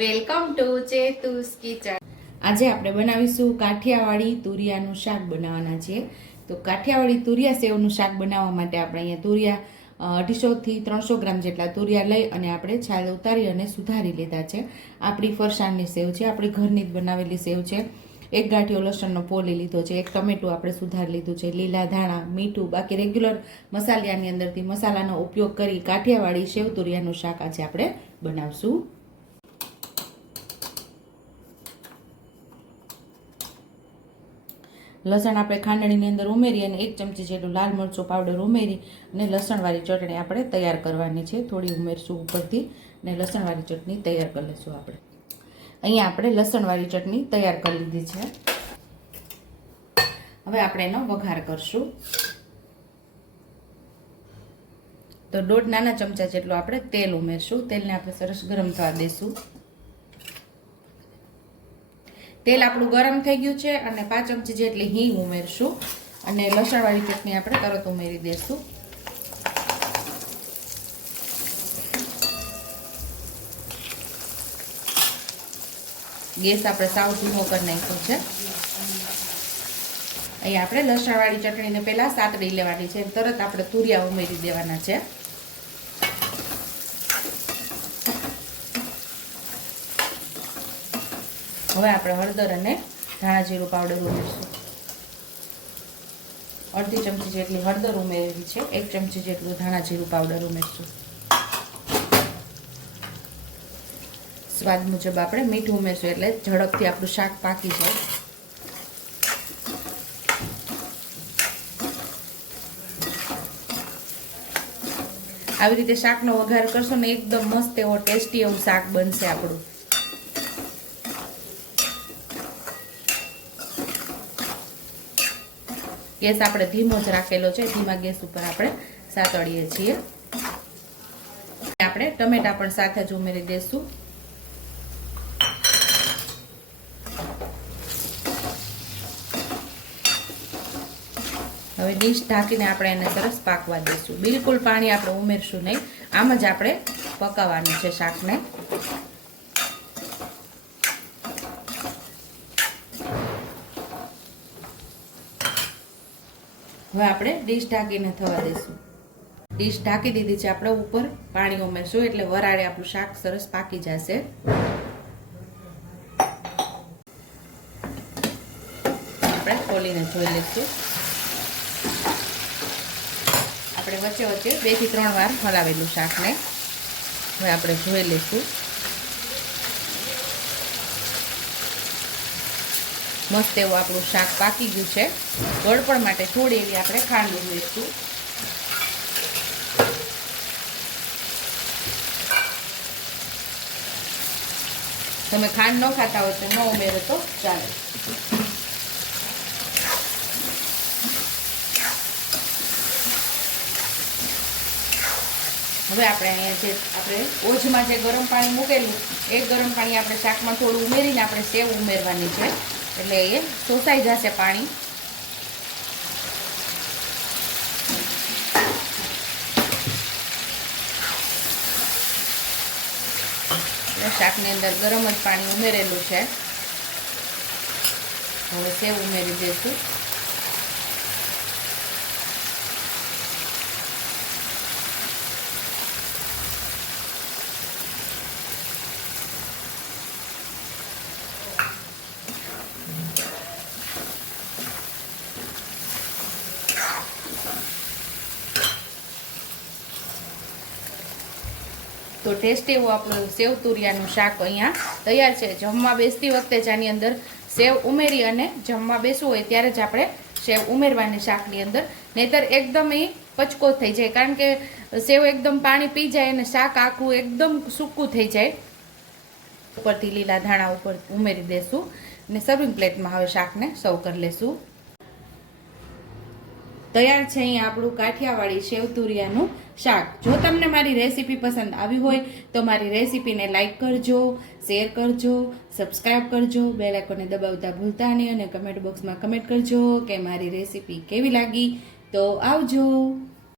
Welcome to ચેતુસ kitchen. આજે આપણે બનાવીશું કાઠિયાવાડી તુરિયાનું શાક બનાવવાના છીએ તો કાઠિયાવાડી તુરિયા સેવનું શાક બનાવવા માટે આપણે અહીંયા તુરિયા અઢીસોથી ત્રણસો ગ્રામ જેટલા તુરિયા લઈ અને આપણે છાલ ઉતારી અને સુધારી લીધા છે. આપણી ફરસાણની સેવ છે, આપણી ઘરની જ બનાવેલી સેવ છે. એક ગાંઠિયો લસણનો પોલી લીધો છે, એક ટમેટું આપણે સુધારી લીધું છે, લીલા ધાણા, મીઠું, બાકી રેગ્યુલર મસાલિયાની અંદરથી મસાલાનો ઉપયોગ કરી કાઠિયાવાડી સેવ તુરિયાનું શાક આજે આપણે બનાવશું. લસણ આપણે ખાંડણીની અંદર ઉમેરી અને એક ચમચી જેટલું લાલ મરચું પાવડર ઉમેરી અને લસણવાળી ચટણી આપણે તૈયાર કરવાની છે. થોડી ઉમેરશું ઉપરથી અને લસણવાળી ચટણી તૈયાર કરી લઈશું આપણે. અહીંયા આપણે લસણવાળી ચટણી તૈયાર કરી લીધી છે. હવે આપણે એનો વઘાર કરશું. તો દોઢ નાના ચમચા જેટલું આપણે તેલ ઉમેરશું. તેલને આપણે સરસ ગરમ થવા દઈશું તેલ આપણું ગરમ થઈ ગયું છે અને પાંચ ચમચી જેટલી હિંગ ઉમેરશું. અને લસણવાળી ચટણી આપણે તરત ઉમેરી દઈશું ગેસ આપણે સાવ ધીમો કરી નાખ્યો છે. અહીં આપણે લસણવાળી ચટણીને પહેલાં સાતડી લેવાની છે. તરત આપણે તુરિયા ઉમેરી દેવાના છે. હવે આપણે હળદર અને ધાણા જીરું પાવડર ઉમેરીશું. અડધી ચમચી જેટલી હળદર ઉમેરેલી છે, એક ચમચી જેટલું ધાણા જીરું પાવડર ઉમેરશું. સ્વાદ મુજબ આપણે મીઠું ઉમેરશું, એટલે ઝડપથી આપણું શાક પાકી જાય. આવી રીતે શાકનો વઘાર કરશો ને એકદમ મસ્ત એવો ટેસ્ટી એવું શાક બનશે આપણું. ગેસ આપણે ધીમો જ રાખેલો છે, ધીમા ગેસ ઉપર આપણે સાતળીએ છીએ. આપણે ટમેટા પણ સાથે જ ઉમેરી દઈશું હવે ડીશ ઢાંકીને આપણે એને સરસ પાકવા દઈશું બિલકુલ પાણી આપણે ઉમેરશું નહીં. આમ જ આપણે પકાવવાનું છે શાકને. હવે આપણે ડીશ ઢાંકીને થવા દઈશું. ડીશ ઢાંકી દીધી છે આપણે ઉપર, પાણી ઉમેરશું એટલે વરાળે આપણું શાક સરસ પાકી જશે. આપણે ખોલીને જોઈ લઈશું. આપણે વચ્ચે વચ્ચે બેથી ત્રણ વાર હલાવેલું શાકને. હવે આપણે જોઈ લઈશું. મસ્ત એવું આપણું શાક પાકી ગયું છે. ગળપણ માટે થોડી એવી આપણે ખાંડ ઉમેરીશું તમે ખાંડ ન ખાતા હોય તો ન ઉમેરો તો ચાલે. હવે આપણે અહીંયા જે આપણે ઓજમાં જે ગરમ પાણી મૂકેલું, એ ગરમ પાણી આપણે શાકમાં થોડું ઉમેરીને આપણે સેવ ઉમેરવાની છે. એટલે એ શોષાઈ જશે પાણી. શાકની અંદર ગરમ જ પાણી ઉમેરેલું છે. હવે સેવ ઉમેરી દઈશું તો ટેસ્ટી એવું આપણું સેવ તુરિયાનું શાક અહીંયા તૈયાર છે. જમવા બેસતી વખતે જ આની અંદર સેવ ઉમેરી અને જમવા બેસવું હોય ત્યારે જ આપણે સેવ ઉમેરવાની શાકની અંદર. નહીતર એકદમ એ પચકો થઈ જાય. કારણ કે સેવ એકદમ પાણી પી જાય અને શાક આખું એકદમ સૂકું થઈ જાય. ઉપરથી લીલા ધાણા ઉપર ઉમેરી દેશું અને સર્વિંગ પ્લેટમાં હવે શાકને સર્વ કરી લેશું. તૈયાર છે અહીં આપણું કાઠિયાવાડી સેવ તુરિયાનું શાક. જો તમને મારી રેસીપી પસંદ આવી હોય, તો મારી રેસીપીને લાઇક કરજો, શેર કરજો સબસ્ક્રાઈબ કરજો બે આઇકોને દબાવતા ભૂલતા નહીં અને કમેન્ટ બોક્સમાં કમેન્ટ કરજો કે મારી રેસીપી કેવી લાગી. તો આવજો.